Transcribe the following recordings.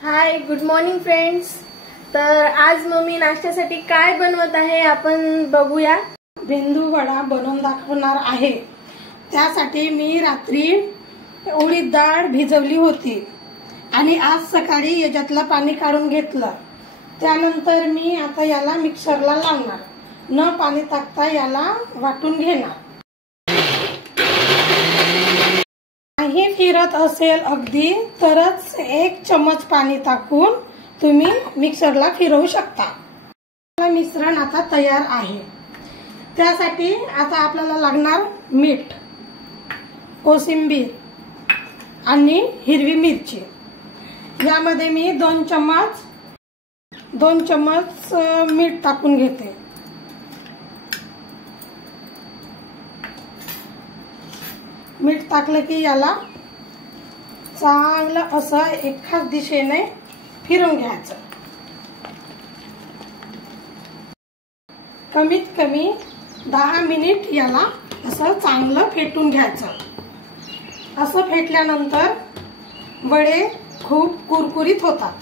हाय, good morning friends. तर आज mummy नाश्त्यासाठी काय बनवत आहे आपण बघूया। भेंदू वडा बनवून दाखवणार आहे। त्यासाठी मी रात्री उडीद डाळ भिजवली होती आणि आज सकाळी याच्यातलं पाणी काढून घेतलं। त्यानंतर मी आता याला मिक्सरला लावणार, न पाणी टाकता याला वाटून घेणार। नाही फिरत असेल अगदी तरच 1 चम्मच पाणी टाकून तुम्ही मिक्सरला फिरवू शकता। मिश्रण आता तयार आहे। त्यासाठी आता आपल्याला लागणार मीठ, कोशिंबीर आणि हिरवी मिरची। यामध्ये मी 2 चम्मच मीठ टाकून घेते। मीठ टाकलं की याला चांगलं असं एकाच दिशेने फिरवून घ्यायचं। कमीत कमी 10 मिनिट याला असं चांगलं फेटून घ्यायचं। असं फेटल्यानंतर वडे खूप कुरकुरीत होतात।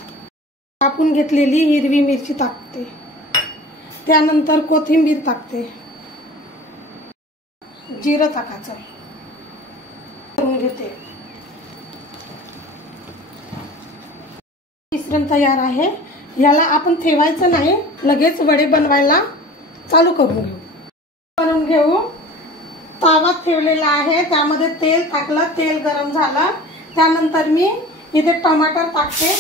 कापून घेतलेली हिरवी मिरची टाकते, त्यानंतर कोथिंबीर टाकते, जिरं टाकायचं, करून घेते। मिश्रण तयार आहे। याला आपण ठेवायचं नाही, लगेच वडे बनवायला चालू करून घेऊ। तावा ठेवलेला आहे, त्यामध्ये तेल टाकलं, तेल गरम झालं। त्यानंतर मी इथे टमाटर टाकते,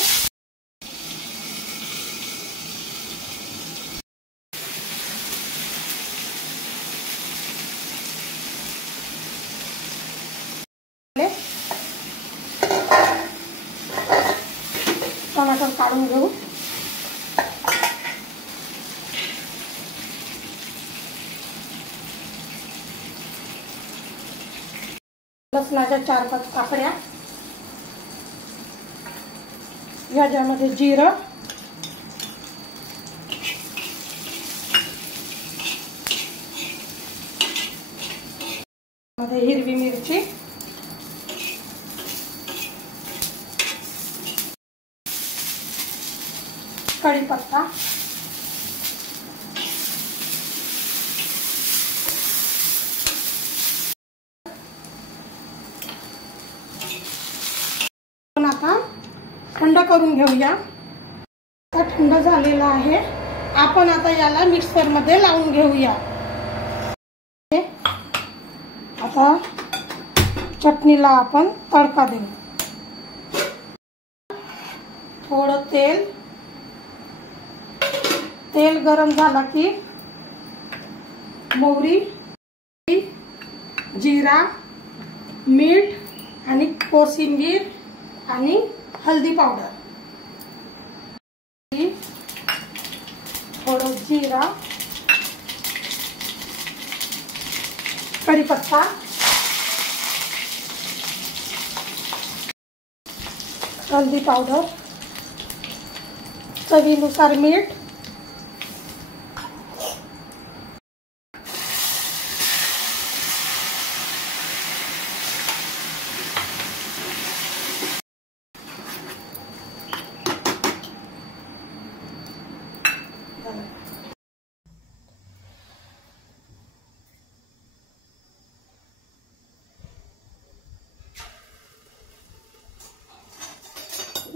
टमाटर काढून घेऊ। लसणाच्या 4-5 पाकळ्या, याच्यामध्ये जिरं, मध्ये हिरवी मिरची, कढीपत्ता, आता थंड करून घेऊया। आता थंड झालेला आहे, आपण आता याला मिक्सर मध्ये लावून घेऊया। आता चटणीला आपण तडका देऊ। थोडं तेल गरम झाला की मोहरी, जिरा, मीठ आणि कोशिंबीर आणि हल्दी पावडर, थोडं जिरा, कढीपत्ता, हल्दी पावडर, चवीनुसार मीठ,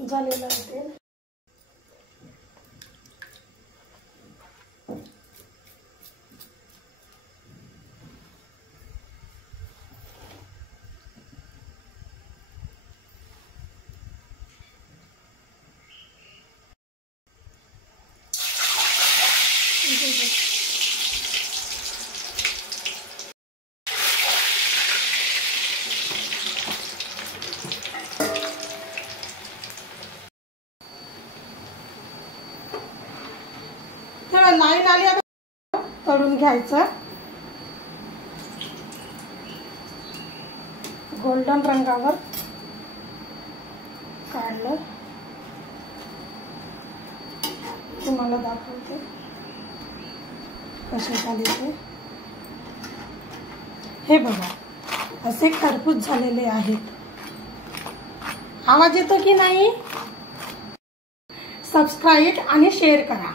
झालेलं आहे। लाईन आली, आता तळून घ्यायचं। गोल्डन रंगावर काढलं, तुम्हाला दाखवते कसे झाले ते। हे बघा, असे खरपूस झालेले आहेत। आवाज येतो की नाही? सबस्क्राईब आणि शेअर करा.